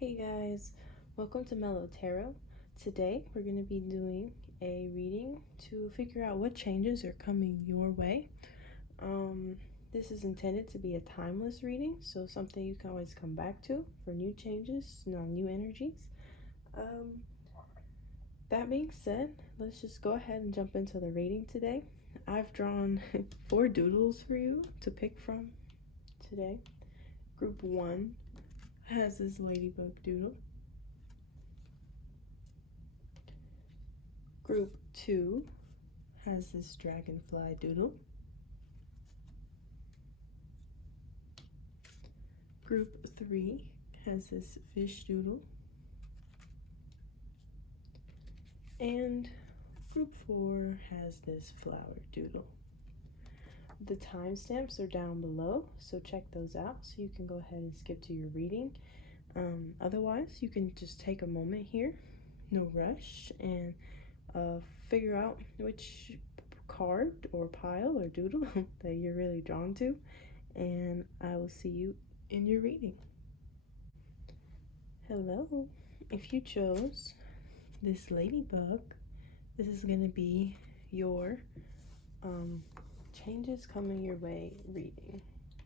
Hey guys, welcome to Mellow Tarot. Today we're going to be doing a reading to figure out what changes are coming your way. This is intended to be a timeless reading, so something you can always come back to for new changes, new energies. That being said, let's just go ahead and jump into the reading today. I've drawn 4 doodles for you to pick from today. Group 1 has this ladybug doodle. Group 2 has this dragonfly doodle. Group 3 has this fish doodle. And group 4 has this flower doodle. The timestamps are down below, so check those out so you can go ahead and skip to your reading. Otherwise, you can just take a moment here, no rush, and figure out which card or pile or doodle that you're really drawn to, and I will see you in your reading. Hello. If you chose this ladybug, this is going to be your changes coming your way reading.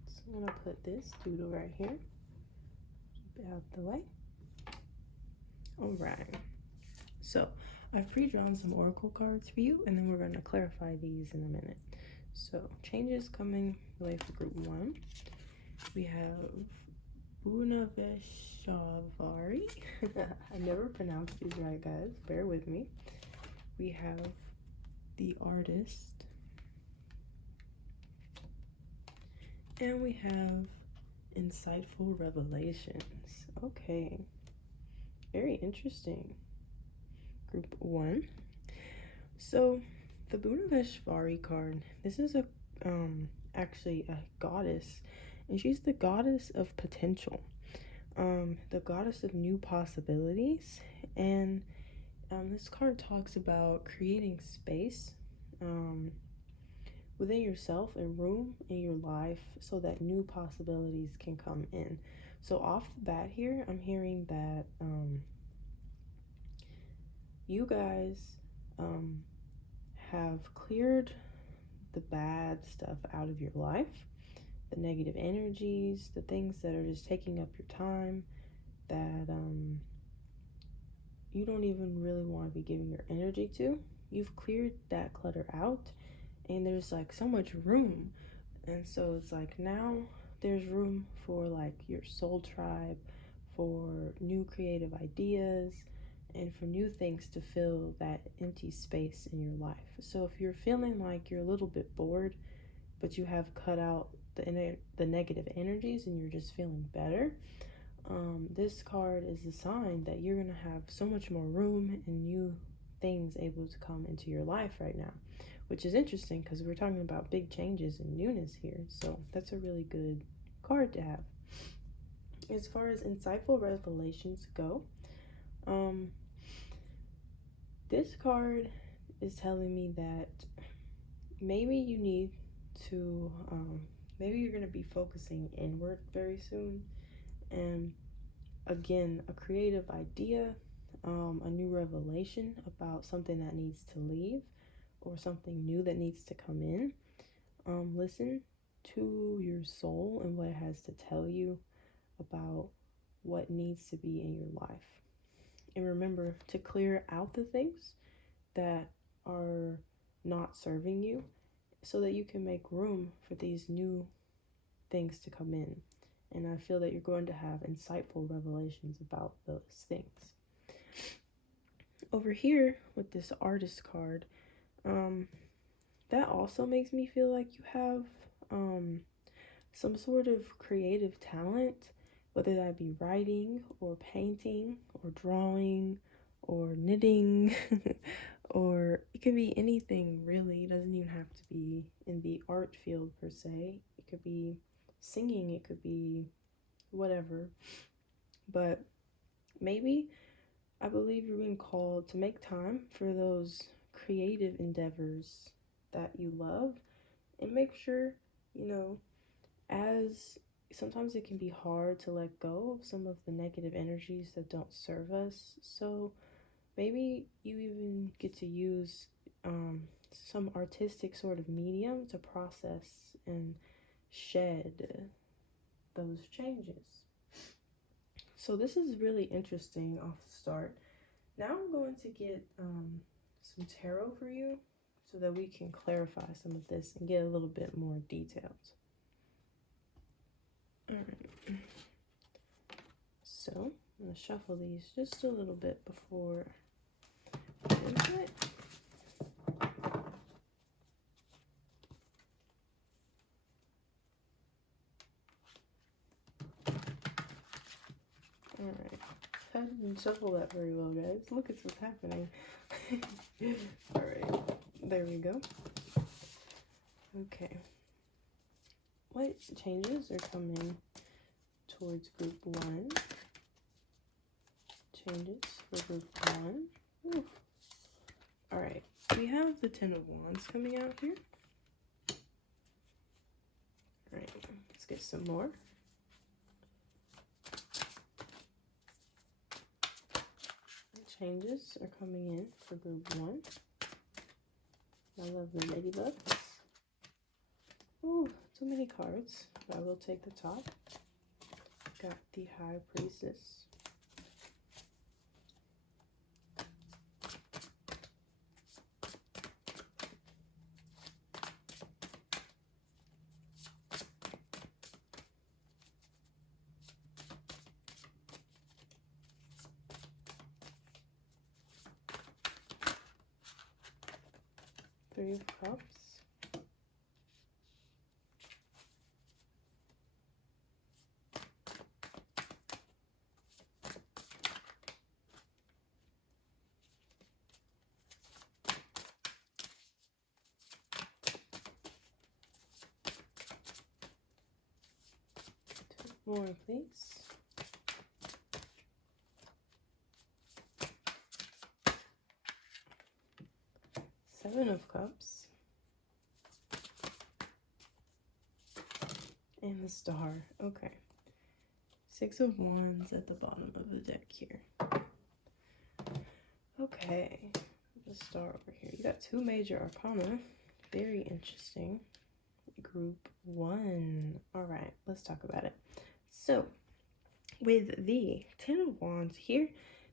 So I'm going to put this doodle right here. Keep it out the way. Alright. So I've pre-drawn some oracle cards for you, and then we're going to clarify these in a minute. So changes coming away for group 1. We have Bunaveshavari. I never pronounced these right, guys. Bear with me. We have the artist. And we have insightful revelations. Okay. Very interesting. Group 1. So the Bunaveshvari card, this is actually a goddess, and she's the goddess of potential, the goddess of new possibilities. And this card talks about creating space within yourself and room in your life so that new possibilities can come in. So off the bat here, I'm hearing that you guys have cleared the bad stuff out of your life, the negative energies, the things that are just taking up your time, that you don't even really want to be giving your energy to. You've cleared that clutter out, and there's like so much room. And so it's like now there's room for like your soul tribe, for new creative ideas, and for new things to fill that empty space in your life. So if you're feeling like you're a little bit bored, but you have cut out the negative energies and you're just feeling better, this card is a sign that you're going to have so much more room and new things able to come into your life right now, which is interesting because we're talking about big changes and newness here. So that's a really good card to have. As far as insightful revelations go, this card is telling me that maybe you need to, maybe you're going to be focusing inward very soon. And again, a creative idea, a new revelation about something that needs to leave or something new that needs to come in. Listen to your soul and what it has to tell you about what needs to be in your life. And remember to clear out the things that are not serving you so that you can make room for these new things to come in. And I feel that you're going to have insightful revelations about those things. Over here with this artist card, that also makes me feel like you have some sort of creative talent, whether that be writing or painting or drawing or knitting or it could be anything really. It doesn't even have to be in the art field per se. It could be singing, it could be whatever. But maybe I believe you're being called to make time for those creative endeavors that you love, and make sure, as sometimes it can be hard to let go of some of the negative energies that don't serve us. So maybe you even get to use some artistic sort of medium to process and shed those changes. So this is really interesting off the start. Now I'm going to get some tarot for you so that we can clarify some of this and get a little bit more detailed. Alright, so I'm going to shuffle these just a little bit before I get into it. Alright, I didn't shuffle that very well, guys. Look at what's happening. Alright, there we go. Okay. What changes are coming towards group 1? Changes for group 1. Ooh. Alright, we have the Ten of Wands coming out here. Alright, let's get some more. Changes are coming in for group 1. I love the ladybugs. Ooh, too many cards, but I will take the top. Got the High Priestess. Three of Cups. Two more, please. Seven of Cups. And the Star. Okay. Six of Wands at the bottom of the deck here. Okay. The Star over here. You got two major arcana. Very interesting. Group 1. Alright, let's talk about it. So, with the Ten of Wands here,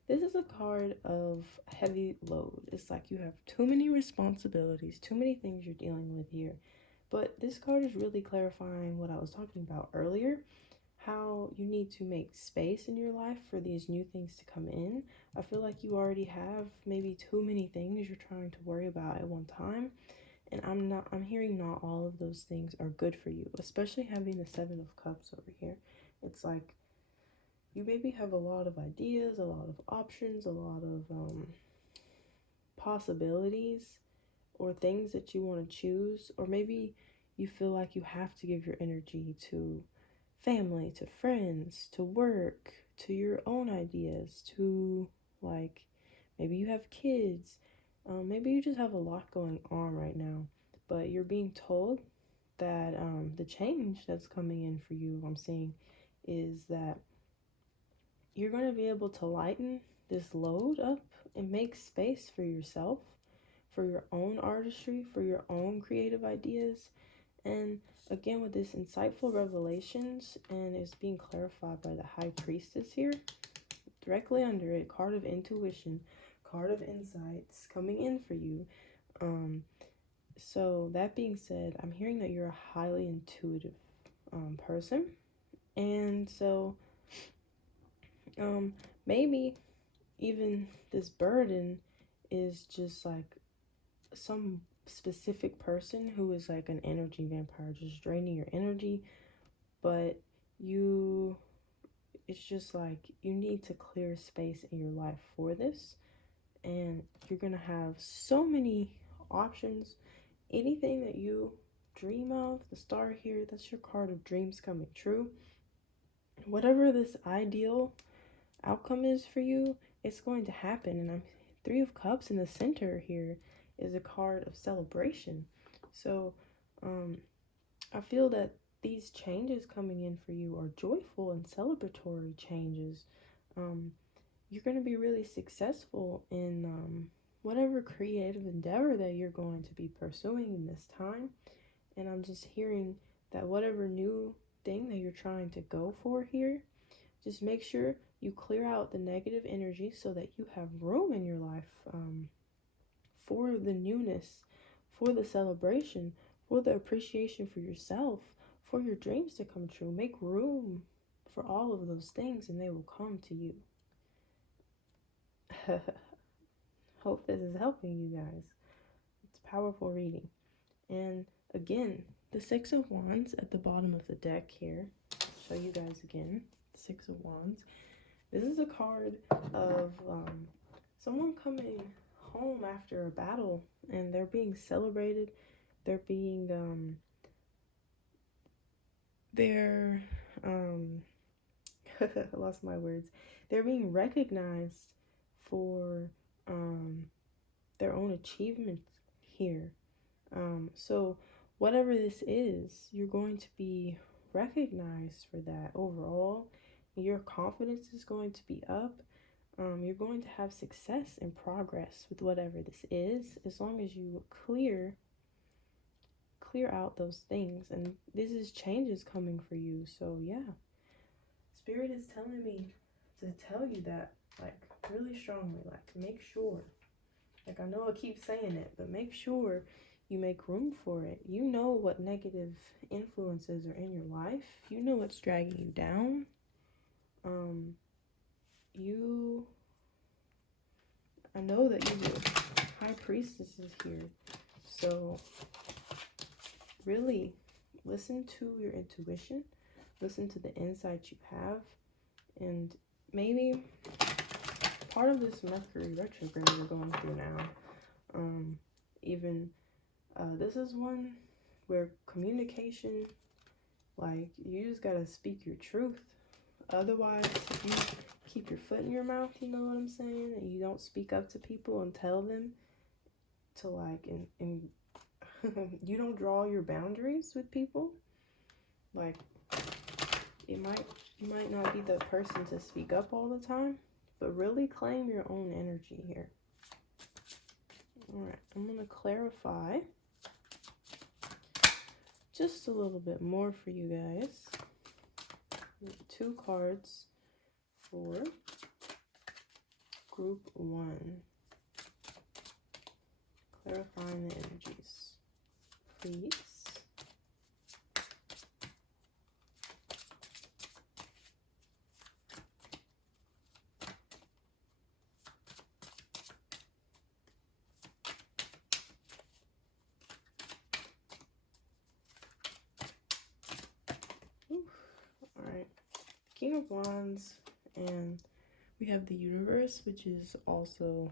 this is a card of heavy load. It's like you have too many responsibilities, too many things you're dealing with here. But this card is really clarifying what I was talking about earlier, how you need to make space in your life for these new things to come in. I feel like you already have maybe too many things you're trying to worry about at one time. And I'm hearing not all of those things are good for you, especially having the Seven of Cups over here. It's like you maybe have a lot of ideas, a lot of options, a lot of possibilities or things that you want to choose, or maybe you feel like you have to give your energy to family, to friends, to work, to your own ideas, to like maybe you have kids. Maybe you just have a lot going on right now, but you're being told that the change that's coming in for you, I'm seeing, is that you're going to be able to lighten this load up and make space for yourself, for your own artistry, for your own creative ideas. And again, with this insightful revelations, and it's being clarified by the High Priestess here, directly under it, card of intuition, card of insights coming in for you. So that being said, I'm hearing that you're a highly intuitive person. And so maybe even this burden is just like some specific person who is like an energy vampire, just draining your energy. But it's just like you need to clear space in your life for this. And you're gonna have so many options. Anything that you dream of, the Star here, that's your card of dreams coming true. Whatever this ideal outcome is for you, it's going to happen. And I'm Three of Cups in the center here is a card of celebration. So I feel that these changes coming in for you are joyful and celebratory changes. You're going to be really successful in whatever creative endeavor that you're going to be pursuing in this time. And I'm just hearing that whatever new thing that you're trying to go for here, just make sure you clear out the negative energy so that you have room in your life for the newness, for the celebration, for the appreciation for yourself, for your dreams to come true. Make room for all of those things and they will come to you. Hope this is helping you guys. It's powerful reading. And again, the Six of Wands at the bottom of the deck here. Show you guys again. Six of Wands. This is a card of someone coming home after a battle and they're being celebrated. They're being I lost my words. They're being recognized for their own achievements here. So whatever this is, you're going to be recognized for that overall. Your confidence is going to be up. You're going to have success and progress with whatever this is, as long as you clear out those things. And this is changes coming for you. So yeah, Spirit is telling me to tell you that, like, really strongly, like, make sure, like, I know I keep saying it, but make sure you make room for it. You know what negative influences are in your life. You know what's dragging you down. I know that you were High Priestess is here. So really listen to your intuition. Listen to the insights you have. And maybe part of this Mercury retrograde we're going through now, this is one where communication, like, you just gotta speak your truth. Otherwise, if you keep your foot in your mouth, you know what I'm saying, and you don't speak up to people and tell them to, like, and you don't draw your boundaries with people, like, you might not be the person to speak up all the time, but really claim your own energy here. All right, I'm gonna clarify just a little bit more for you guys. 2 cards for group 1. Clarifying the energies, please. Alright, King of Wands, and we have the Universe, which is also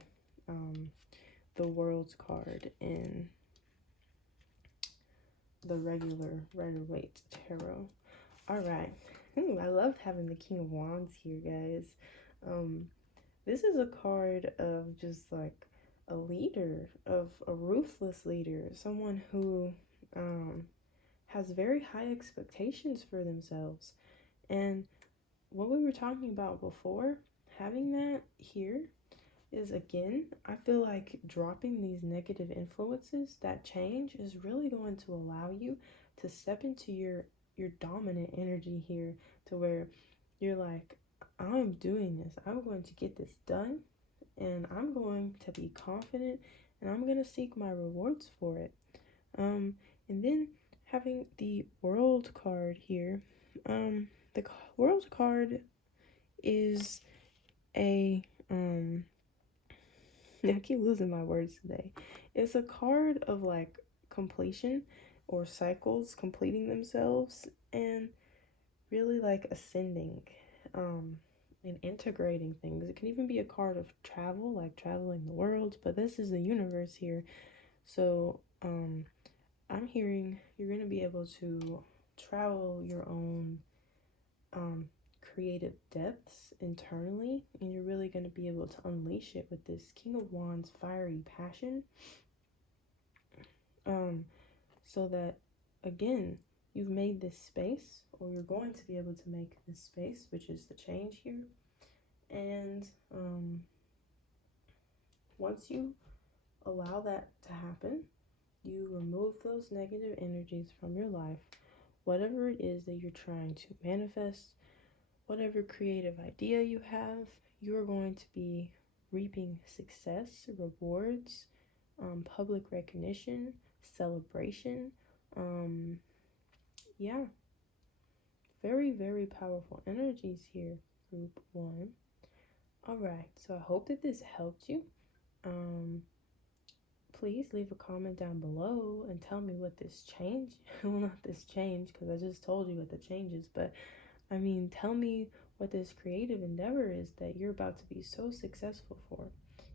the World's card in the regular Rider-Waite Tarot. Alright, I love having the King of Wands here, guys. This is a card of just like a leader, of a ruthless leader, someone who has very high expectations for themselves. And what we were talking about before, having that here is, again, I feel like dropping these negative influences, that change is really going to allow you to step into your dominant energy here, to where you're like, I'm doing this, I'm going to get this done, and I'm going to be confident, and I'm going to seek my rewards for it. And then having the World card here, the World card is a I keep losing my words today. It's a card of like completion, or cycles completing themselves, and really like ascending and integrating things. It can even be a card of travel, like traveling the world, but this is the Universe here. So I'm hearing you're going to be able to travel your own creative depths internally, and you're really going to be able to unleash it with this King of Wands fiery passion, so that, again, you've made this space, or you're going to be able to make this space, which is the change here. And once you allow that to happen, you remove those negative energies from your life. Whatever it is that you're trying to manifest, whatever creative idea you have, you're going to be reaping success, rewards, public recognition, celebration. Yeah, very, very powerful energies here, group one. All right, so I hope that this helped you. Please leave a comment down below and tell me what this change, well, not this change, because I just told you what the change is, but I mean, tell me what this creative endeavor is that you're about to be so successful for.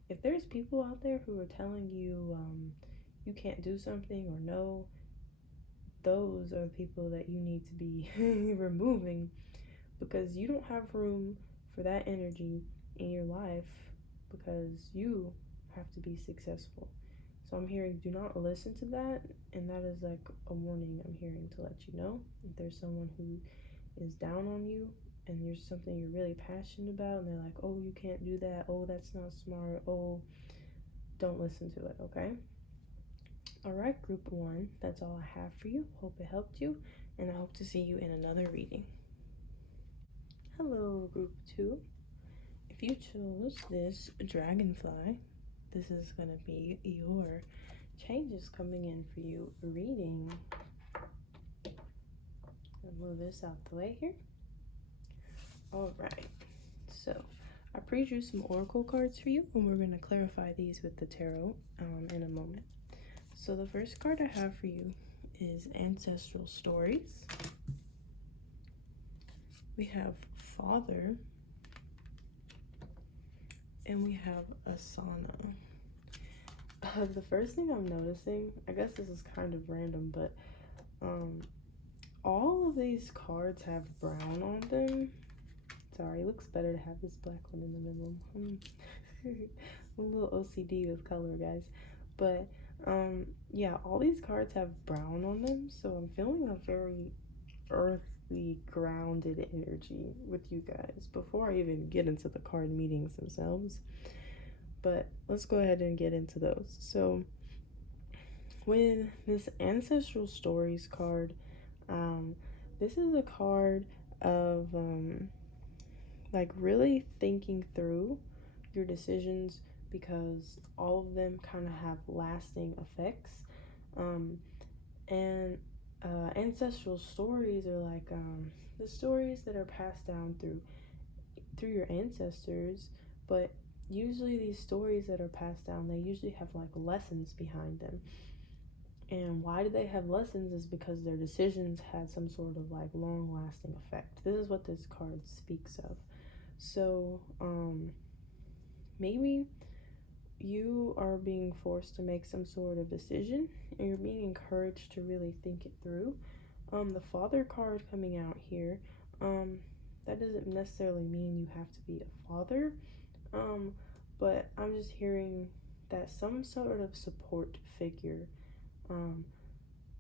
If there's people out there who are telling you you can't do something or no, those are the people that you need to be removing, because you don't have room for that energy in your life, because you have to be successful. So I'm hearing, do not listen to that, and that is like a warning I'm hearing to let you know. If there's someone who is down on you and there's something you're really passionate about and they're like, oh, you can't do that, oh, that's not smart, oh, don't listen to it, okay? All right, group one, that's all I have for you. Hope it helped you, and I hope to see you in another reading. Hello, group two. If you chose this dragonfly, this is going to be your changes coming in for you reading. I'll move this out the way here. All right, so I pre-drew some oracle cards for you, and we're going to clarify these with the tarot in a moment. So the first card I have for you is Ancestral Stories. We have Father, and we have Asana. The first thing I'm noticing, I guess this is kind of random, but all of these cards have brown on them. Sorry, it looks better to have this black one in the middle. I'm a little OCD with color, guys. But yeah, all these cards have brown on them, so I'm feeling a very earthly, grounded energy with you guys before I even get into the card meetings themselves. But let's go ahead and get into those. So with this Ancestral Stories card, this is a card of like really thinking through your decisions, because all of them kind of have lasting effects. And ancestral stories are like the stories that are passed down through your ancestors, but usually these stories that are passed down, they usually have like lessons behind them. And why do they have lessons is because their decisions had some sort of like long lasting effect. This is what this card speaks of. So maybe you are being forced to make some sort of decision and you're being encouraged to really think it through. The Father card coming out here, that doesn't necessarily mean you have to be a father, but I'm just hearing that some sort of support figure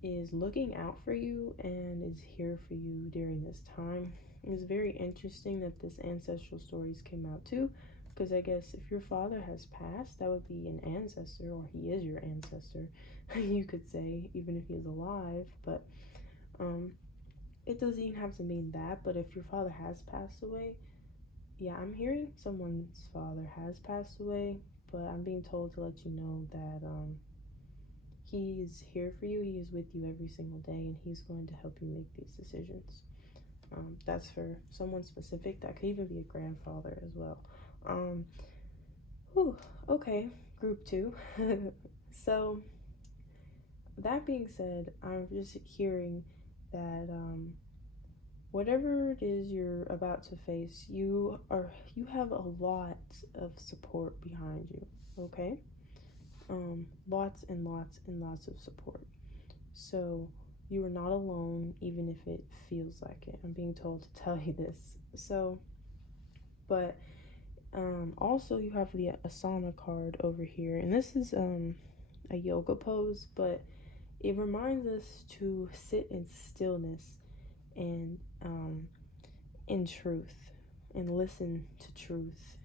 is looking out for you and is here for you during this time. It's very interesting that this Ancestral Stories came out too, because I guess if your father has passed, that would be an ancestor, or he is your ancestor, you could say, even if he's alive. But it doesn't even have to mean that. But if your father has passed away, yeah, I'm hearing someone's father has passed away, but I'm being told to let you know that he is here for you. He is with you every single day, and he's going to help you make these decisions. That's for someone specific. That could even be a grandfather as well. Okay, group two. So that being said, I'm just hearing that whatever it is you're about to face, you have a lot of support behind you. Okay, lots and lots and lots of support. So you are not alone, even if it feels like it. I'm being told to tell you this. So, but also you have the Asana card over here, and this is a yoga pose, but it reminds us to sit in stillness and in truth, and listen to truth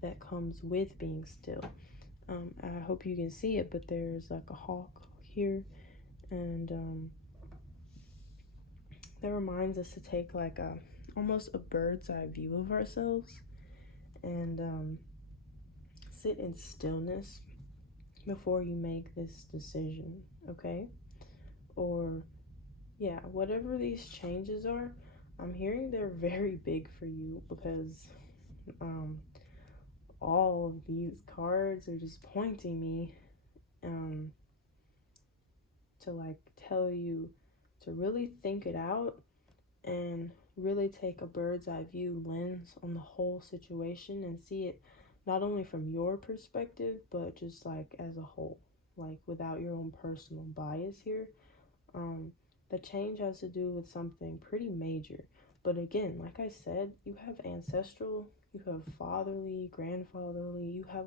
that comes with being still. I hope you can see it, but there's like a hawk here, and that reminds us to take like almost a bird's eye view of ourselves, and sit in stillness before you make this decision, okay? Or yeah, whatever these changes are, I'm hearing they're very big for you, because all of these cards are just pointing me to like tell you to really think it out and really take a bird's eye view lens on the whole situation and see it not only from your perspective, but just like as a whole, like without your own personal bias here. The change has to do with something pretty major. But again, like I said, you have ancestral, you have fatherly, grandfatherly, you have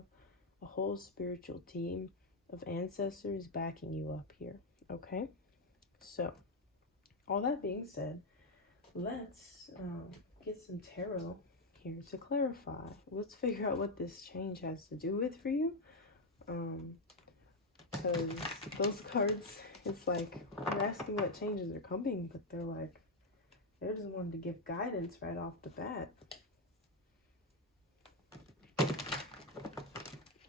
a whole spiritual team of ancestors backing you up here, okay? So, all that being said, let's get some tarot here to clarify. Let's figure out what this change has to do with for you. Because those cards, it's like you're asking what changes are coming, but they're just wanting to give guidance right off the bat.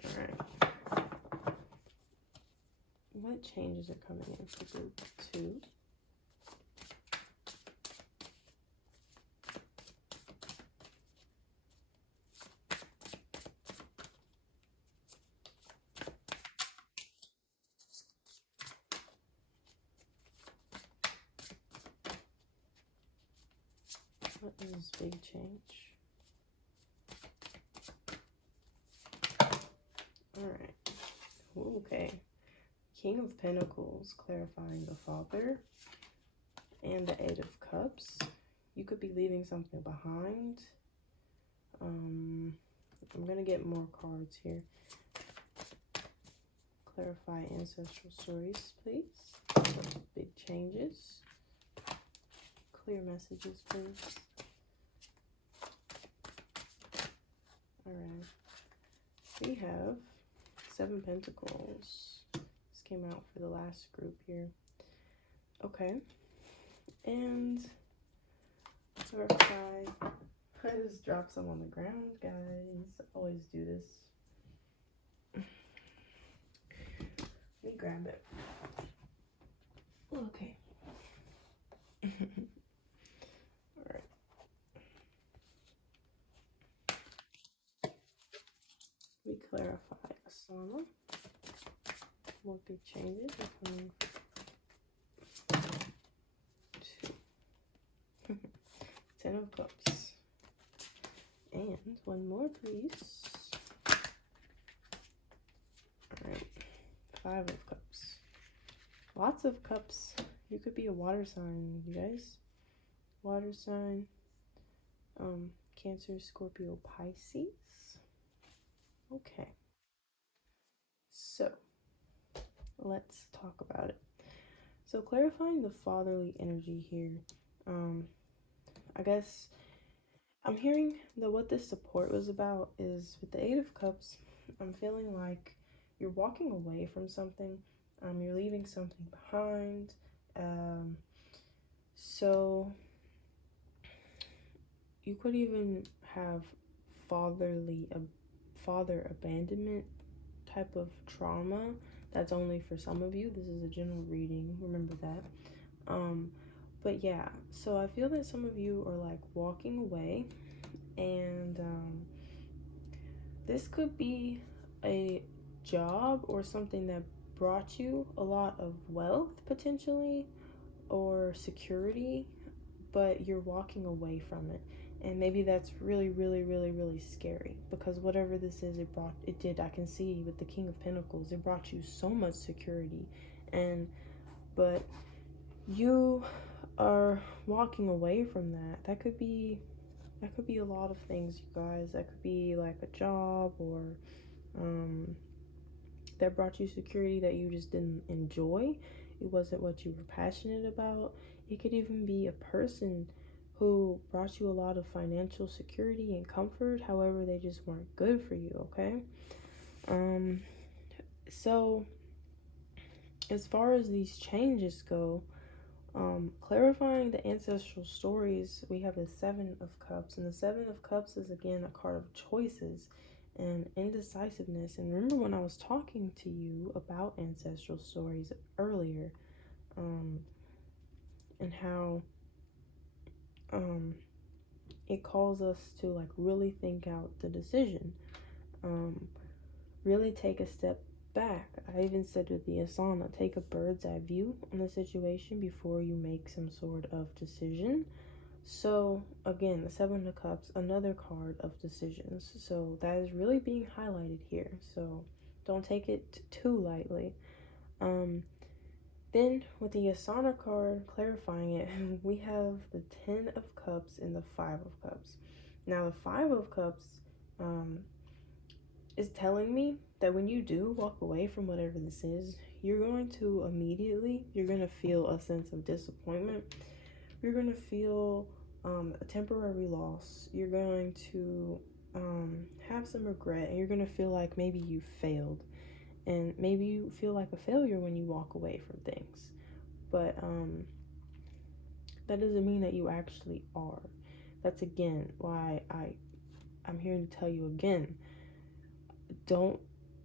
Alright. What changes are coming in for group 2? What is big change? Alright. Okay. King of Pentacles, clarifying the Father, and the Eight of Cups. You could be leaving something behind. I'm going to get more cards here. Clarify ancestral stories, please. Big changes. Clear messages, please. Alright. We have 7 Pentacles. This came out for the last group here. Okay. And clarify. I just dropped some on the ground, guys. I always do this. Let me grab it. Okay. Alright. We clarify Asana. What big changes are coming? 2. 10 of Cups. And one more, please. Alright. 5 of Cups. Lots of cups. You could be a water sign, you guys. Water sign. Cancer, Scorpio, Pisces. Okay. So, let's talk about it. So, clarifying the fatherly energy here. I guess I'm hearing that what this support was about is with the 8 of Cups. I'm feeling like you're walking away from something. You're leaving something behind. So you could even have father abandonment type of trauma. That's only for some of you. This is a general reading. Remember that. But yeah, so I feel that some of you are like walking away, and this could be a job or something that brought you a lot of wealth potentially, or security, but you're walking away from it. And maybe that's really, really, really, really scary, because whatever this is, I can see with the King of Pentacles, it brought you so much security, but you are walking away from that. That could be a lot of things, you guys. That could be like a job, or that brought you security that you just didn't enjoy. it wasn't what you were passionate about. It could even be a person who brought you a lot of financial security and comfort. However, they just weren't good for you, okay? So as far as these changes go, clarifying the ancestral stories, we have the Seven of Cups, and the Seven of Cups is again a card of choices and indecisiveness. And remember when I was talking to you about ancestral stories earlier, and how it calls us to like really think out the decision, really take a step back. I even said with the asana, take a bird's eye view on the situation before you make some sort of decision. So again, the Seven of Cups, another card of decisions. So that is really being highlighted here. So don't take it too lightly. Then with the Asana card, clarifying it, we have the Ten of Cups and the Five of Cups. Now the Five of Cups is telling me that when you do walk away from whatever this is, you're going to feel a sense of disappointment. You're going to feel a temporary loss. You're going to have some regret, and you're going to feel like maybe you failed. And maybe you feel like a failure when you walk away from things. But that doesn't mean that you actually are. That's again why I'm here to tell you again,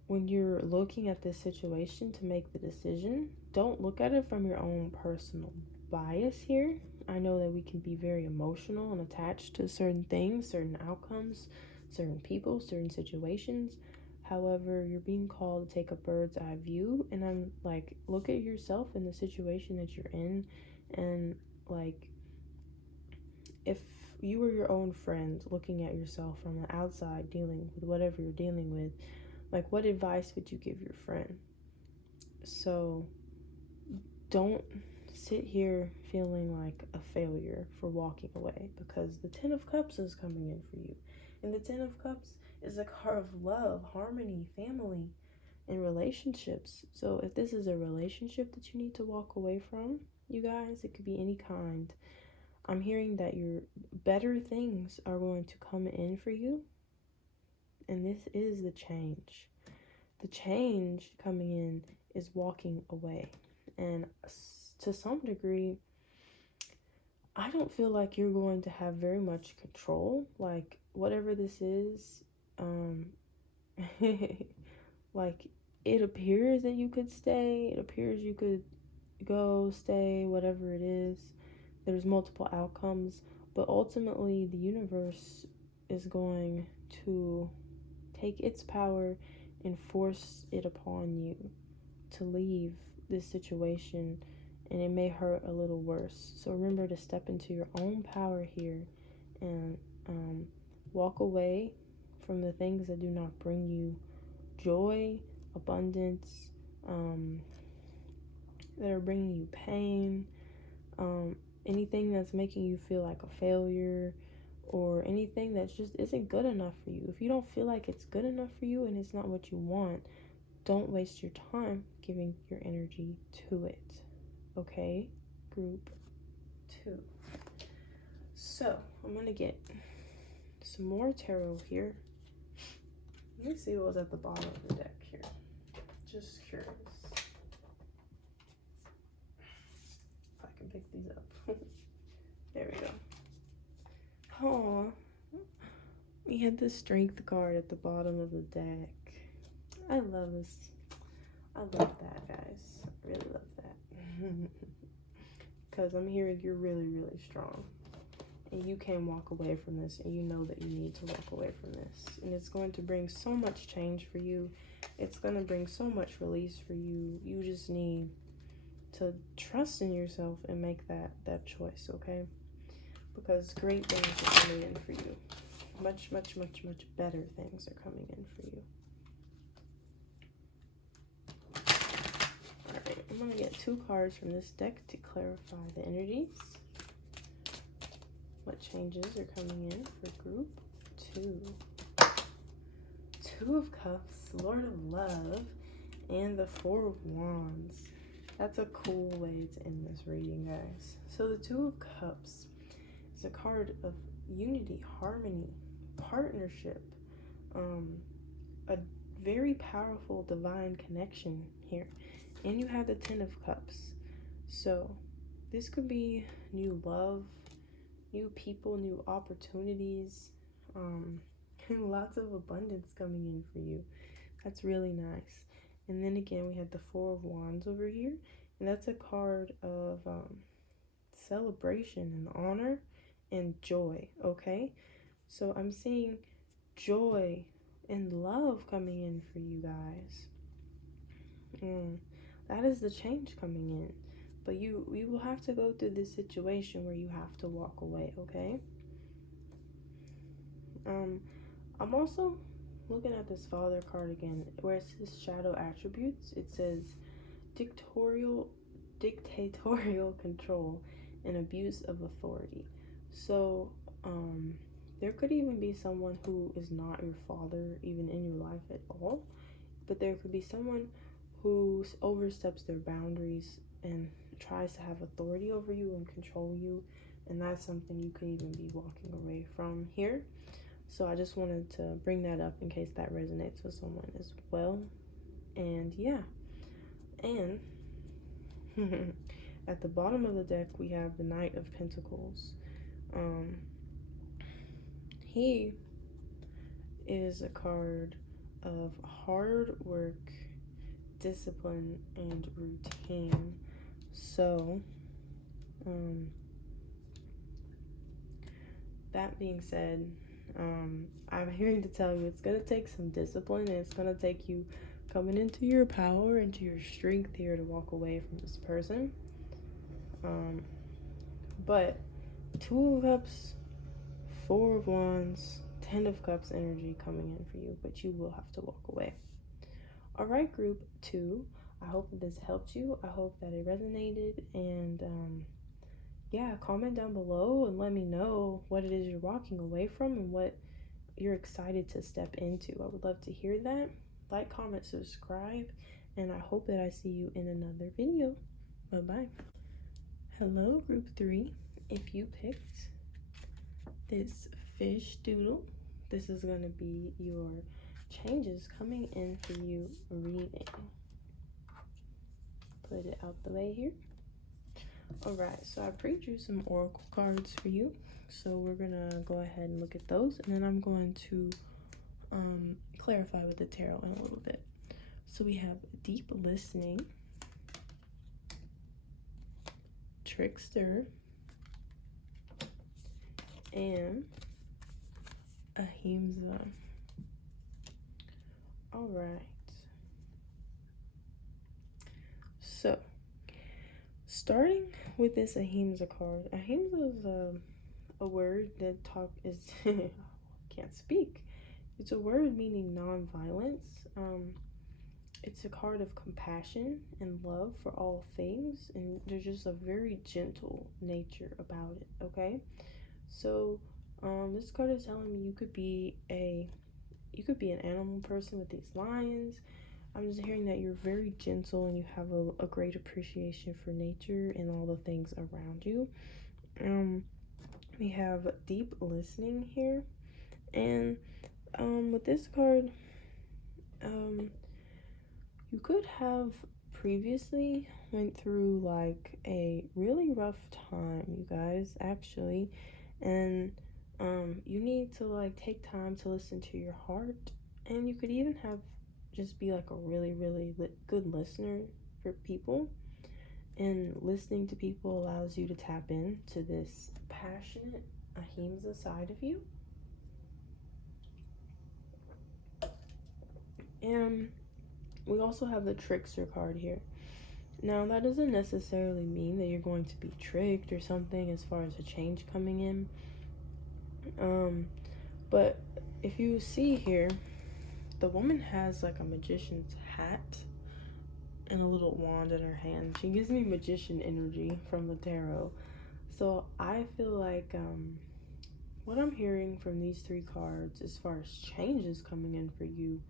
when you're looking at this situation to make the decision, don't look at it from your own personal bias here. I know that we can be very emotional and attached to certain things, certain outcomes, certain people, certain situations. However, you're being called to take a bird's eye view, and I'm like, look at yourself in the situation that you're in, and like, if you were your own friend looking at yourself from the outside, dealing with whatever you're dealing with, like, what advice would you give your friend? So don't sit here feeling like a failure for walking away, because the Ten of Cups is coming in for you, and the Ten of Cups is a card of love, harmony, family, and relationships. So if this is a relationship that you need to walk away from, you guys, it could be any kind. I'm hearing that your better things are going to come in for you, and this is the change. The change coming in is walking away, and to some degree, I don't feel like you're going to have very much control. Like, whatever this is, like, it appears that you could stay, it appears you could go, stay, whatever it is. There's multiple outcomes, but ultimately the universe is going to take its power and force it upon you to leave this situation, and it may hurt a little worse. So remember to step into your own power here and walk away from the things that do not bring you joy, abundance, that are bringing you pain, anything that's making you feel like a failure, or anything that just isn't good enough for you. If you don't feel like it's good enough for you and it's not what you want, don't waste your time giving your energy to it. Okay, group 2. So I'm gonna get some more tarot here. Let me see what was at the bottom of the deck here. Just curious if I can pick these up. There we go. Oh, we had the Strength card at the bottom of the deck. I love this. I love that, guys. I really love that. Because I'm hearing you're really, really strong. And you can walk away from this, and you know that you need to walk away from this. And it's going to bring so much change for you. It's going to bring so much release for you. You just need to trust in yourself and make that choice, okay? Because great things are coming in for you. Much, much, much, much better things are coming in for you. Alright, I'm going to get 2 cards from this deck to clarify the energies. What changes are coming in for group 2? 2 of Cups, Lord of Love, and the 4 of Wands. That's a cool way to end this reading, guys. So the Two of Cups is a card of unity, harmony, partnership, a very powerful divine connection here. And you have the Ten of Cups. So this could be new love, new people, new opportunities, and lots of abundance coming in for you. That's really nice. And then again, we had the Four of Wands over here, and that's a card of celebration and honor and joy. Okay, so I'm seeing joy and love coming in for you guys. That is the change coming in. But you will have to go through this situation where you have to walk away, okay? I'm also looking at this Father card again, where it says shadow attributes. It says dictatorial control and abuse of authority. So, there could even be someone who is not your father even in your life at all, but there could be someone who oversteps their boundaries and tries to have authority over you and control you, and that's something you could even be walking away from here. So I just wanted to bring that up in case that resonates with someone as well. And yeah, and at the bottom of the deck we have the Knight of Pentacles. He is a card of hard work, discipline, and routine. So that being said, I'm hearing to tell you it's going to take some discipline, and it's going to take you coming into your power, into your strength here to walk away from this person. But Two of Cups, Four of Wands, Ten of Cups energy coming in for you, but you will have to walk away. All right, group 2, I hope that this helped you. I hope that it resonated, and yeah, comment down below and let me know what it is you're walking away from and what you're excited to step into. I would love to hear that. Like, comment, subscribe, and I hope that I see you in another video. Bye-bye. Hello, group 3. If you picked this fish doodle, this is going to be your changes coming in for you reading. Put it out the way here. Alright, so I pre-drew some oracle cards for you. So we're gonna go ahead and look at those, and then I'm going to clarify with the tarot in a little bit. So we have deep listening, trickster, and ahimsa. Alright. So, starting with this ahimsa card. Ahimsa is a word that can't speak. It's a word meaning non-violence. It's a card of compassion and love for all things, and there's just a very gentle nature about it, okay? So this card is telling me you could be an animal person with these lions. I'm just hearing that you're very gentle and you have a great appreciation for nature and all the things around you. We have deep listening here, and with this card, you could have previously went through like a really rough time, you guys, actually, and you need to like take time to listen to your heart, and you could even have just be like a really good listener for people, and listening to people allows you to tap into this passionate ahimsa side of you. And we also have the trickster card here. Now that doesn't necessarily mean that you're going to be tricked or something as far as a change coming in, but if you see here, the woman has like a magician's hat and a little wand in her hand. She gives me magician energy from the tarot. So I feel like what I'm hearing from these 3 cards as far as changes coming in for you,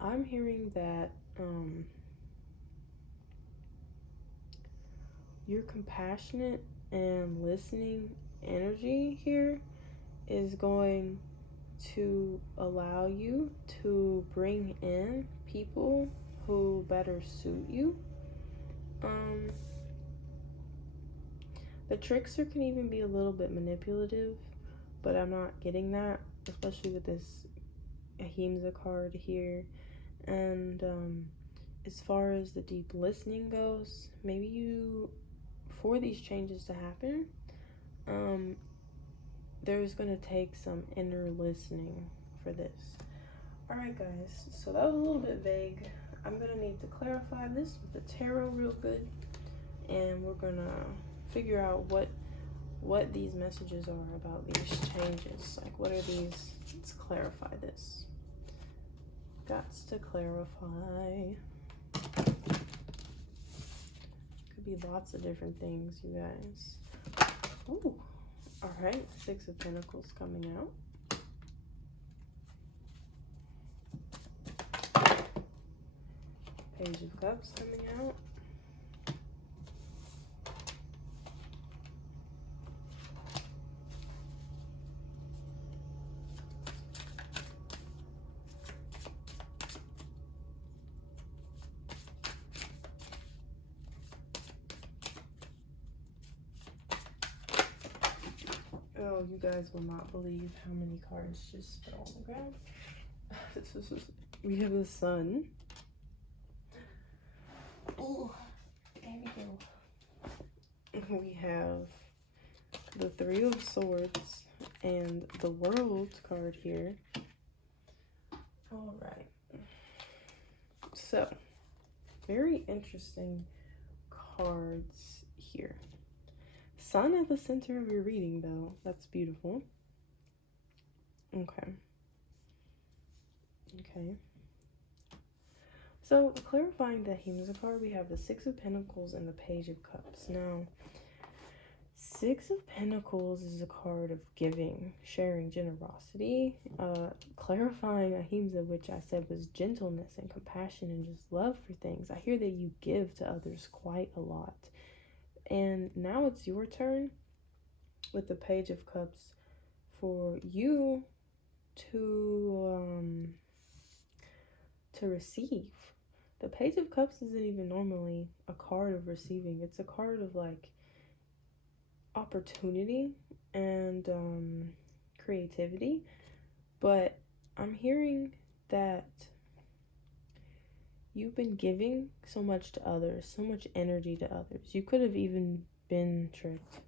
I'm hearing that your compassionate and listening energy here is going to allow you to bring in people who better suit you. The trickster can even be a little bit manipulative, but I'm not getting that, especially with this Ahimsa card here. And as far as the deep listening goes, maybe you, for these changes to happen, there's gonna take some inner listening for this. Alright guys, so that was a little bit vague. I'm gonna need to clarify this with the tarot real good, and we're gonna figure out what these messages are about these changes. Like, what are these? Let's clarify this. Gots to clarify. Could be lots of different things, you guys. Ooh, all right. Six of Pentacles coming out. Page of Cups coming out. Oh, you guys will not believe how many cards just fell on the ground. We have the Sun. Oh, there we go. We have the Three of Swords and the World card here. All right. So, very interesting cards here. Sun at the center of your reading, though. That's beautiful. Okay. Okay. So, clarifying the Ahimsa card, we have the Six of Pentacles and the Page of Cups. Now, Six of Pentacles is a card of giving, sharing, generosity. Clarifying Ahimsa, which I said was gentleness and compassion and just love for things. I hear that you give to others quite a lot. And now it's your turn with the Page of Cups for you to receive. The Page of Cups isn't even normally a card of receiving. It's a card of like opportunity and creativity. But I'm hearing that you've been giving so much to others, so much energy to others. You could have even been tricked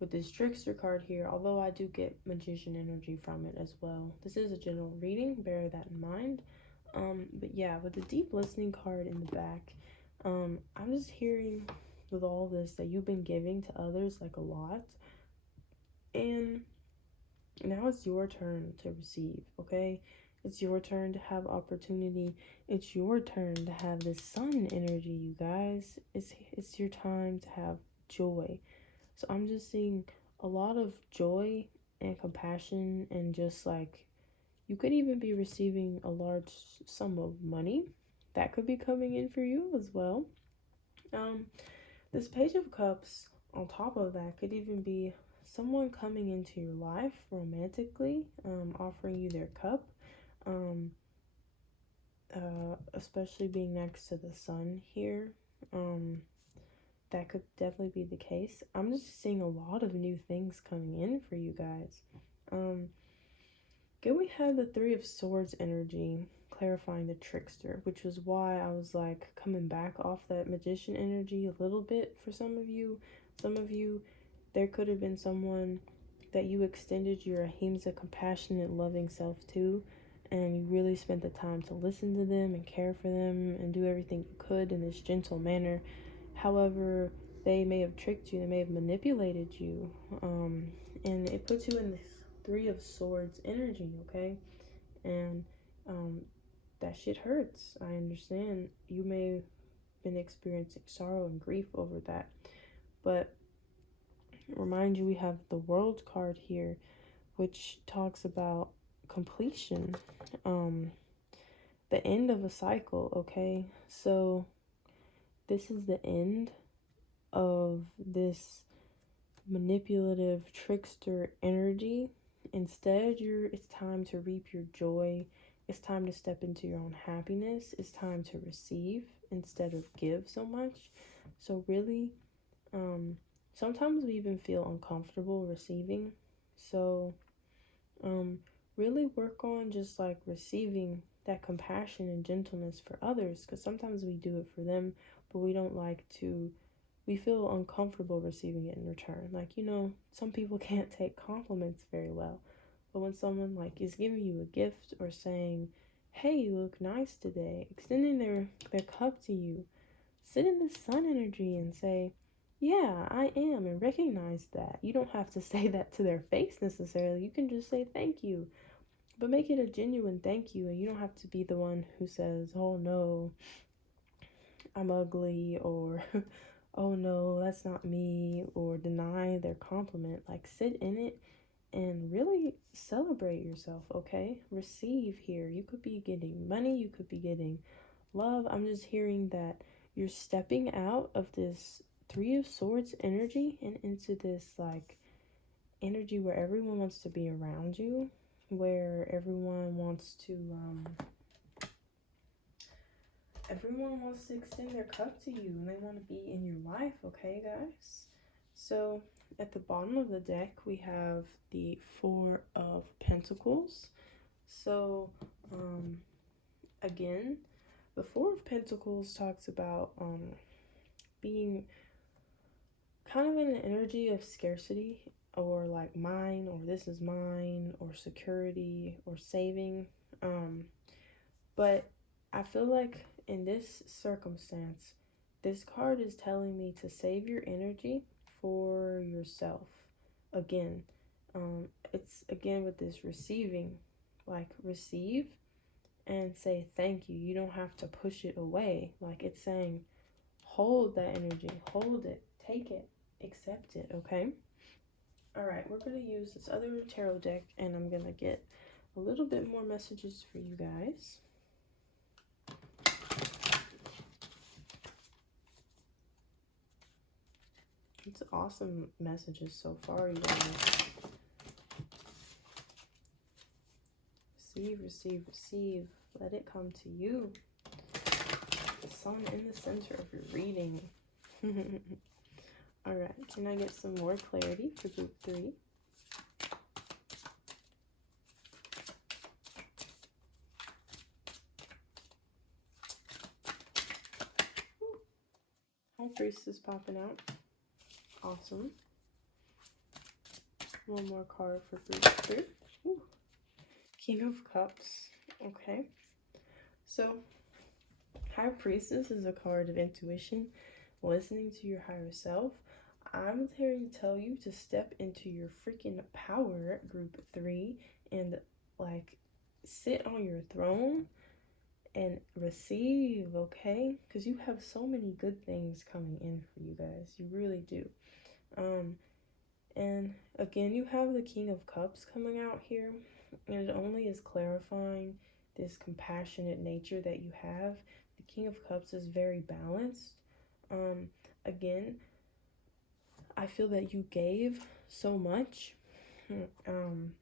with this trickster card here, although I do get magician energy from it as well. This is a general reading, bear that in mind. But yeah, with the deep listening card in the back, I'm just hearing with all this that you've been giving to others like a lot, and now it's your turn to receive. Okay, it's your turn to have opportunity. It's your turn to have this Sun energy, you guys. It's your time to have joy. So I'm just seeing a lot of joy and compassion, and just like you could even be receiving a large sum of money that could be coming in for you as well. This Page of Cups on top of that could even be someone coming into your life romantically, offering you their cup, especially being next to the Sun here. That could definitely be the case. I'm just seeing a lot of new things coming in for you guys. Then we have the Three of Swords energy, clarifying the trickster, which was why I was like coming back off that magician energy a little bit for some of you. Some of you, there could have been someone that you extended your Ahimsa compassionate, loving self to, and you really spent the time to listen to them and care for them and do everything you could in this gentle manner. However, they may have tricked you, they may have manipulated you, and it puts you in this Three of Swords energy, okay? And that shit hurts. I understand you may have been experiencing sorrow and grief over that, but remind you, we have the World card here, which talks about completion, the end of a cycle, okay? So this is the end of this manipulative trickster energy. Instead, it's time to reap your joy. It's time to step into your own happiness. It's time to receive instead of give so much. So really, sometimes we even feel uncomfortable receiving. So really work on just like receiving that compassion and gentleness for others, because sometimes we do it for them, but we feel uncomfortable receiving it in return. Like, some people can't take compliments very well, but when someone like is giving you a gift or saying, hey, you look nice today, extending their cup to you, sit in the sun energy and say, yeah, I am, and recognize that. You don't have to say that to their face necessarily. You can just say thank you, but make it a genuine thank you, and you don't have to be the one who says, oh no, I'm ugly, or oh no, that's not me, or deny their compliment. Like, sit in it and really celebrate yourself, okay? Receive here. You could be getting money, you could be getting love. I'm just hearing that you're stepping out of this Three of Swords energy and into this like energy where everyone wants to be around you, where everyone wants to extend their cup to you and they want to be in your life, okay, guys? So at the bottom of the deck, we have the Four of Pentacles. So, again, the Four of Pentacles talks about being kind of in an energy of scarcity, or like mine, or this is mine, or security, or saving. But I feel like in this circumstance, this card is telling me to save your energy for yourself. Again, it's again with this receiving, like receive and say thank you. You don't have to push it away. Like, it's saying, hold that energy, hold it, take it, accept it, okay? All right, we're going to use this other tarot deck, and I'm going to get a little bit more messages for you guys. It's awesome messages so far, you guys. Receive, receive, receive. Let it come to you. The sun in the center of your reading. All right, can I get some more clarity for group 3? High Priestess popping out. Awesome. One more card for group 3. Ooh. King of Cups. Okay. So, High Priestess is a card of intuition, listening to your higher self. I'm here to tell you to step into your freaking power, group 3, and like sit on your throne and receive, okay? Because you have so many good things coming in for you guys. You really do. And again, you have the King of Cups coming out here, and it only is clarifying this compassionate nature that you have. The King of Cups is very balanced. Again, I feel that you gave so much, and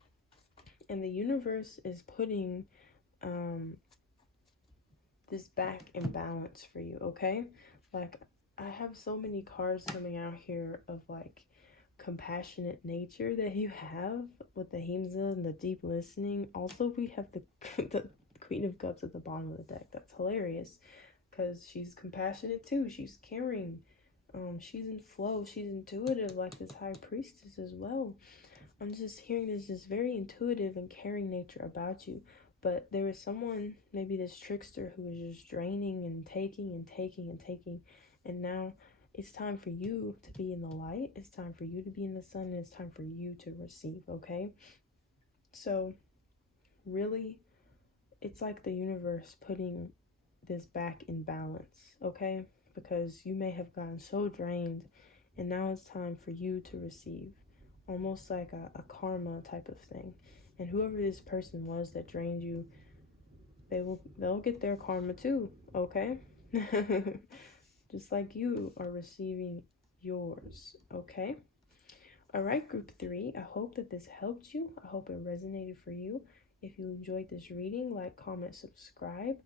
the universe is putting this back in balance for you, okay? Like, I have so many cards coming out here of like compassionate nature that you have with the Himsa and the deep listening. Also, we have the Queen of Cups at the bottom of the deck. That's hilarious because she's compassionate too. She's caring. She's in flow. She's intuitive, like this High Priestess as well. I'm just hearing this very intuitive and caring nature about you. But there is someone, maybe this trickster, who is just draining and taking and taking and taking. And now it's time for you to be in the light. It's time for you to be in the sun. And it's time for you to receive, okay? So really, it's like the universe putting this back in balance, okay? Because you may have gotten so drained, and now it's time for you to receive. Almost like a karma type of thing. And whoever this person was that drained you, they'll get their karma too, okay? Just like you are receiving yours, okay? All right, group 3, I hope that this helped you. I hope it resonated for you. If you enjoyed this reading, like, comment, subscribe,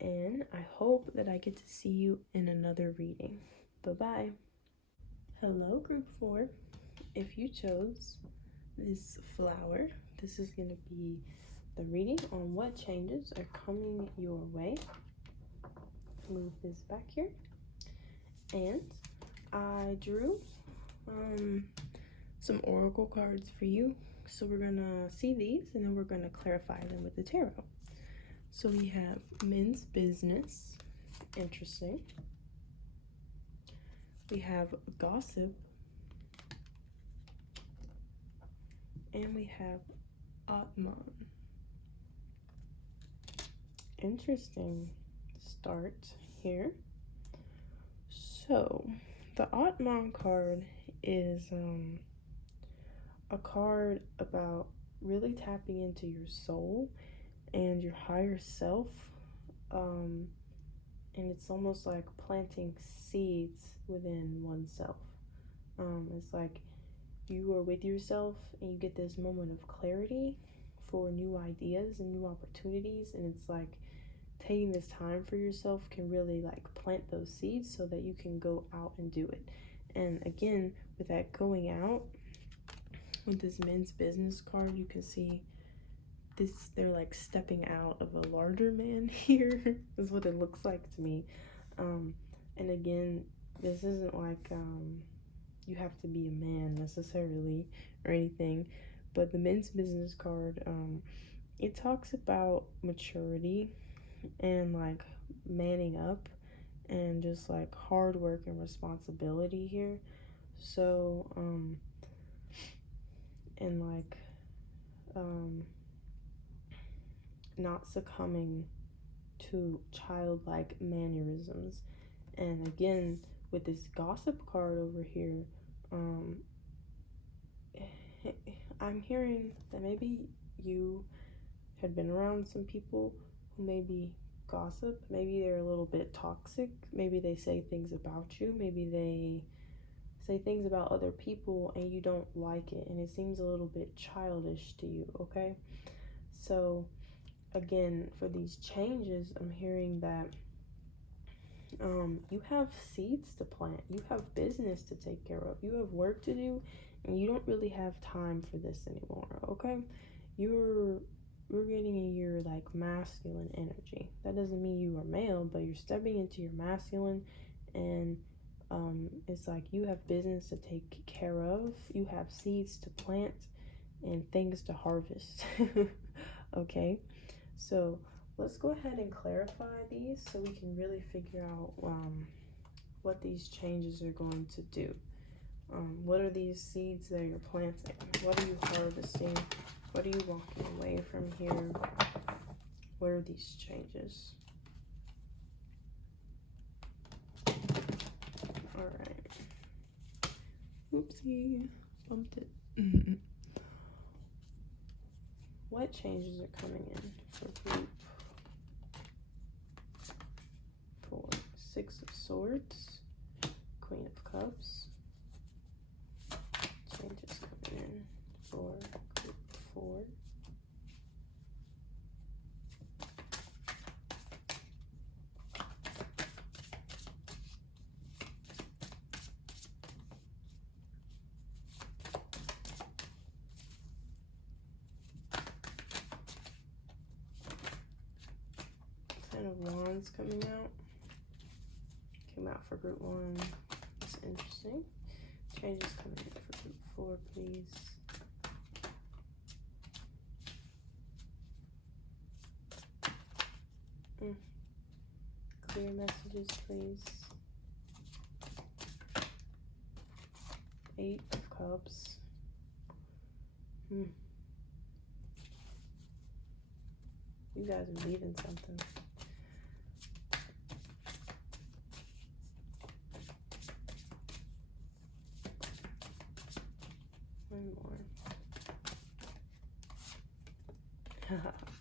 and I hope that I get to see you in another reading. Bye-bye. Hello, group 4. If you chose this flower, this is going to be the reading on what changes are coming your way. Move this back here. And I drew some oracle cards for you. So we're gonna see these and then we're gonna clarify them with the tarot. So we have men's business, interesting. We have gossip, and we have Atman. Interesting start here. So the Atman card is a card about really tapping into your soul and your higher self, and it's almost like planting seeds within oneself. It's like you are with yourself and you get this moment of clarity for new ideas and new opportunities, and it's like taking this time for yourself can really like plant those seeds so that you can go out and do it. And again, with that going out, with this men's business card, you can see this, they're like stepping out of a larger man here is what it looks like to me. And again, this isn't like you have to be a man necessarily or anything, but the men's business card, it talks about maturity and like manning up and just like hard work and responsibility here. So and like not succumbing to childlike mannerisms. And again, with this gossip card over here, I'm hearing that maybe you had been around some people who maybe gossip. Maybe they're a little bit toxic. Maybe they say things about you. Maybe they say things about other people and you don't like it, and it seems a little bit childish to you, okay? So again, for these changes, I'm hearing that you have seeds to plant, you have business to take care of, you have work to do, and you don't really have time for this anymore, okay? You're getting in your like masculine energy. That doesn't mean you are male, but you're stepping into your masculine, and it's like you have business to take care of, you have seeds to plant and things to harvest. Okay, so let's go ahead and clarify these so we can really figure out what these changes are going to do. What are these seeds that you're planting? What are you harvesting? What are you walking away from here? What are these changes? All right. Oopsie, bumped it. What changes are coming in for group 4? 6 of Swords, Queen of Cups. Changes coming in for group 4. Ten of Wands coming out. Came out for group 1. That's interesting. Changes coming in for group 4, please. Clear messages, please. 8 of Cups. You guys are leaving something. One more.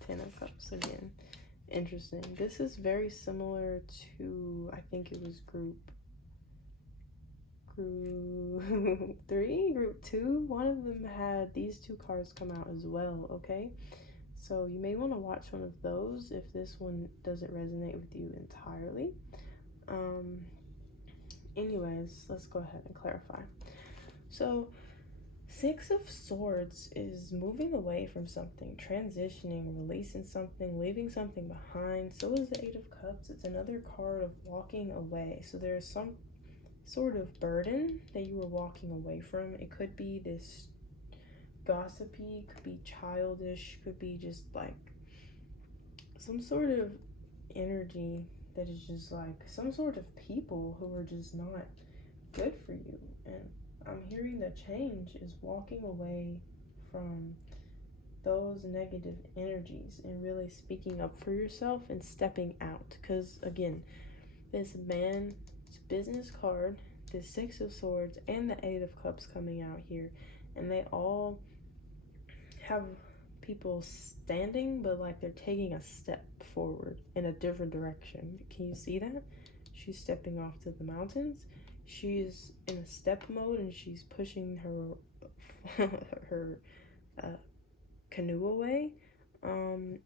10 of Cups again. Interesting. This is very similar to, I think it was group group 3, group 2, one of them had these 2 cards come out as well, okay? So you may want to watch one of those if this one doesn't resonate with you entirely. Anyways, let's go ahead and clarify. So 6 of Swords is moving away from something, transitioning, releasing something, leaving something behind. So is the 8 of Cups. It's another card of walking away. So there's some sort of burden that you were walking away from. It could be this gossipy, could be childish, could be just like some sort of energy that is just like some sort of people who are just not good for you. And I'm hearing that change is walking away from those negative energies and really speaking up for yourself and stepping out. Because again, this man's business card, the 6 of Swords, and the 8 of Cups coming out here, and they all have people standing, but like they're taking a step forward in a different direction. Can you see that? She's stepping off to the mountains. She's in a step mode and she's pushing her her canoe away. And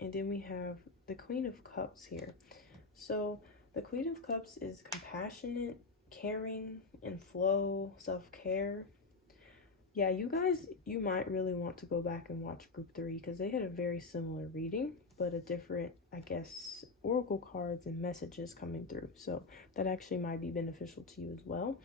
then we have the Queen of Cups here. So the Queen of Cups is compassionate, caring, and flow, self-care. Yeah, you guys, you might really want to go back and watch group 3 because they had a very similar reading, but a different, I guess, oracle cards and messages coming through. So that actually might be beneficial to you as well.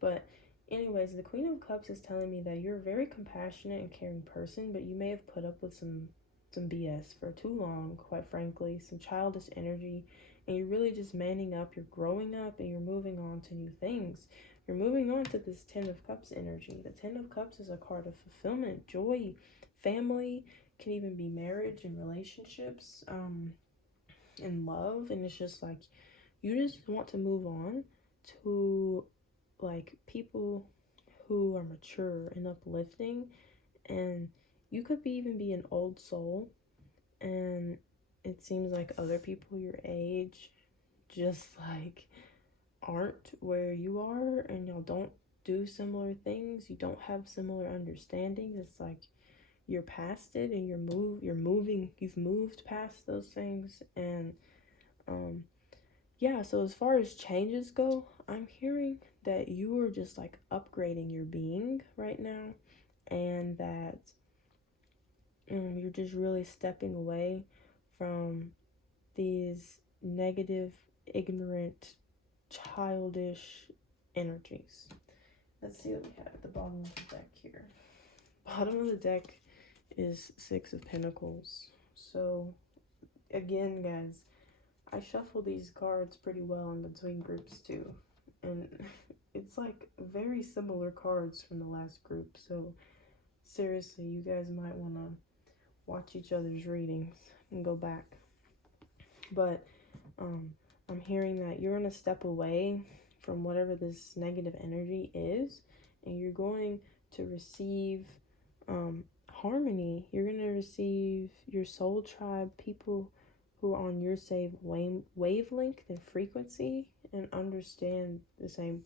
But anyways, the Queen of Cups is telling me that you're a very compassionate and caring person, but you may have put up with some BS for too long, quite frankly, some childish energy, and you're really just manning up, you're growing up, and you're moving on to new things. You're moving on to this 10 of Cups energy. The 10 of Cups is a card of fulfillment, joy, family, can even be marriage and relationships, and love. And it's just like, you just want to move on to like people who are mature and uplifting. And you could even be an old soul, and it seems like other people your age just like aren't where you are, and y'all don't do similar things, you don't have similar understandings. It's like you're past it and you've moved past those things. And yeah, so as far as changes go, I'm hearing that you are just like upgrading your being right now, and that you're just really stepping away from these negative, ignorant, childish energies. Let's see what we have at the bottom of the deck here. Bottom of the deck is 6 of Pentacles. So again, guys, I shuffle these cards pretty well in between groups too, and it's like very similar cards from the last group. So seriously, you guys might want to watch each other's readings and go back. But I'm hearing that you're going to step away from whatever this negative energy is, and you're going to receive harmony. You're going to receive your soul tribe, people who are on your same wavelength and frequency and understand the same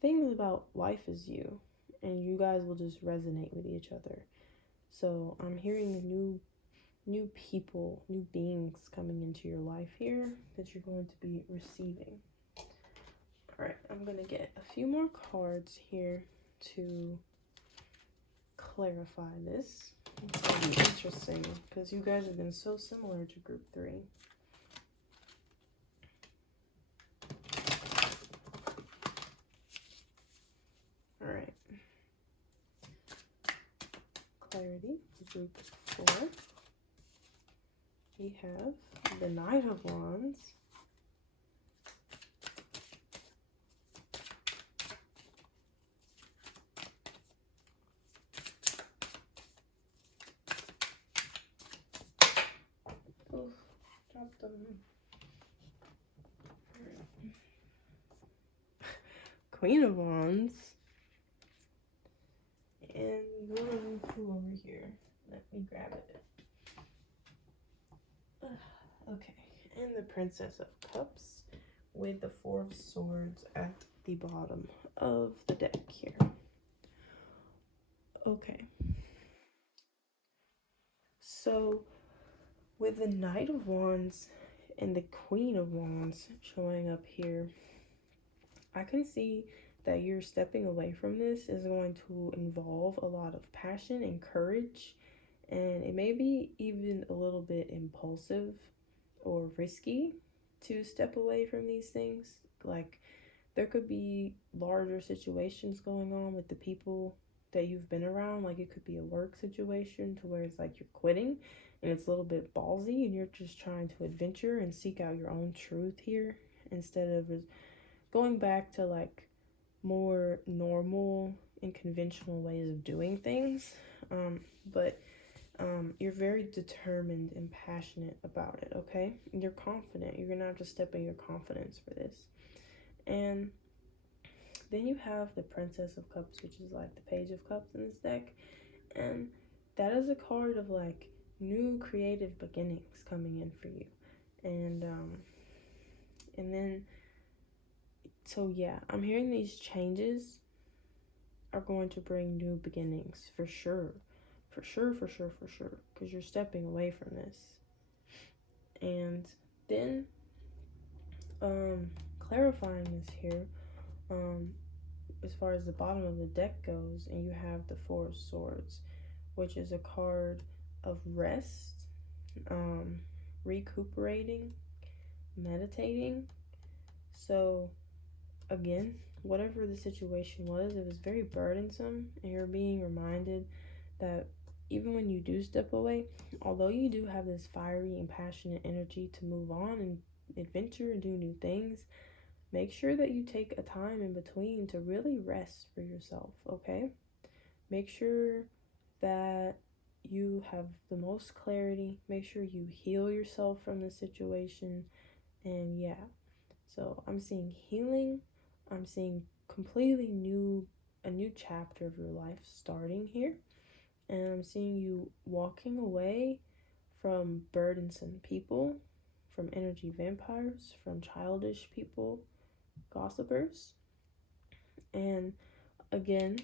things about life as you, and you guys will just resonate with each other. So I'm hearing new people, new beings coming into your life here that you're going to be receiving. All right, I'm going to get a few more cards here to clarify this. It's going to be interesting because you guys have been so similar to group 3. All right. Clarity, group 4. We have the Knight of Wands. Oof, dropped them. Queen of Wands. And who over here? Let me grab it. Okay, and the Princess of Cups with the Four of Swords at the bottom of the deck here. Okay. So with the Knight of Wands and the Queen of Wands showing up here, I can see that you're stepping away from this is going to involve a lot of passion and courage, and it may be even a little bit impulsive or risky to step away from these things. Like, there could be larger situations going on with the people that you've been around. Like, it could be a work situation to where it's like you're quitting and it's a little bit ballsy and you're just trying to adventure and seek out your own truth here instead of going back to like more normal and conventional ways of doing things. But you're very determined and passionate about it, okay? You're confident. You're gonna have to step in your confidence for this. And then you have the Princess of Cups, which is like the Page of Cups in this deck. And that is a card of like new creative beginnings coming in for you. And then, so yeah, I'm hearing these changes are going to bring new beginnings for sure. For sure, because you're stepping away from this. And then, clarifying this here, as far as the bottom of the deck goes, and you have the Four of Swords, which is a card of rest, recuperating, meditating. So again, whatever the situation was, it was very burdensome, and you're being reminded that even when you do step away, although you do have this fiery and passionate energy to move on and adventure and do new things, make sure that you take a time in between to really rest for yourself, okay? Make sure that you have the most clarity. Make sure you heal yourself from the situation. And yeah, so I'm seeing healing. I'm seeing completely a new chapter of your life starting here. And I'm seeing you walking away from burdensome people, from energy vampires, from childish people, gossipers. And again,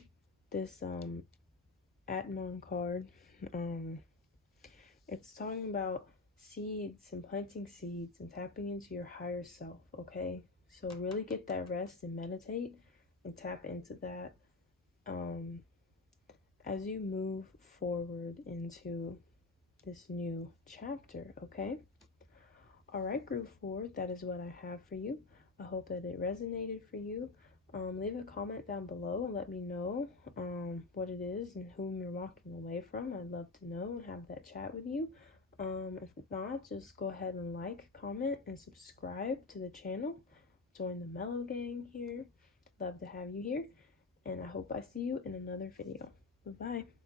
this Atman card, it's talking about seeds and planting seeds and tapping into your higher self, okay? So really get that rest and meditate and tap into that as you move forward into this new chapter, okay? All right, group 4, that is what I have for you. I hope that it resonated for you. Leave a comment down below and let me know what it is and whom you're walking away from. I'd love to know and have that chat with you. If not, just go ahead and like, comment, and subscribe to the channel. Join the Mellow gang here. Love to have you here. And I hope I see you in another video. Bye-bye.